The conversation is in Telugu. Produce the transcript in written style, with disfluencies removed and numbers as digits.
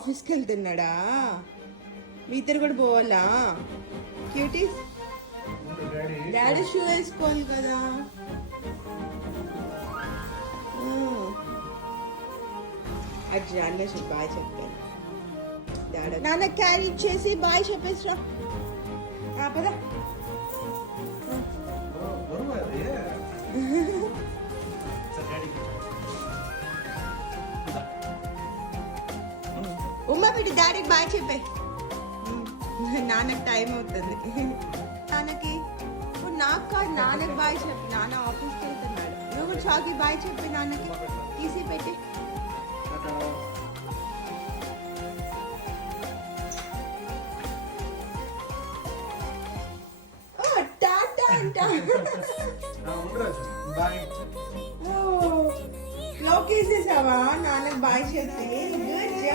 ఆఫీస్కి వెళ్తున్నాడా? మీ ఇద్దరు కూడా పోవాలా? క్యూటీస్ డాడీ షూ వేసుకోవాలి కదా. అది అన్న బాయ్ చెప్తాను. నాన్న క్యారీ ఇచ్చేసి బాయ్ చెప్పేసిరా. పదా ఉమ్మా పెట్టి డాడీకి బాయ్ చెప్పే. నాన్నకి టైం అవుతుంది. నాన్నకి నాకు కాదు, నాన్నకి బాయ్ చెప్పి. నాన్న ఆఫీస్కి వెళ్తున్నాడు. నువ్వు కూడా షాకి బాయ్ చెప్పి నాన్నకి. తీసి పెట్టి టాటా అంట. లోకేసేసావా నాన్నకి బాయ్ చెప్పి?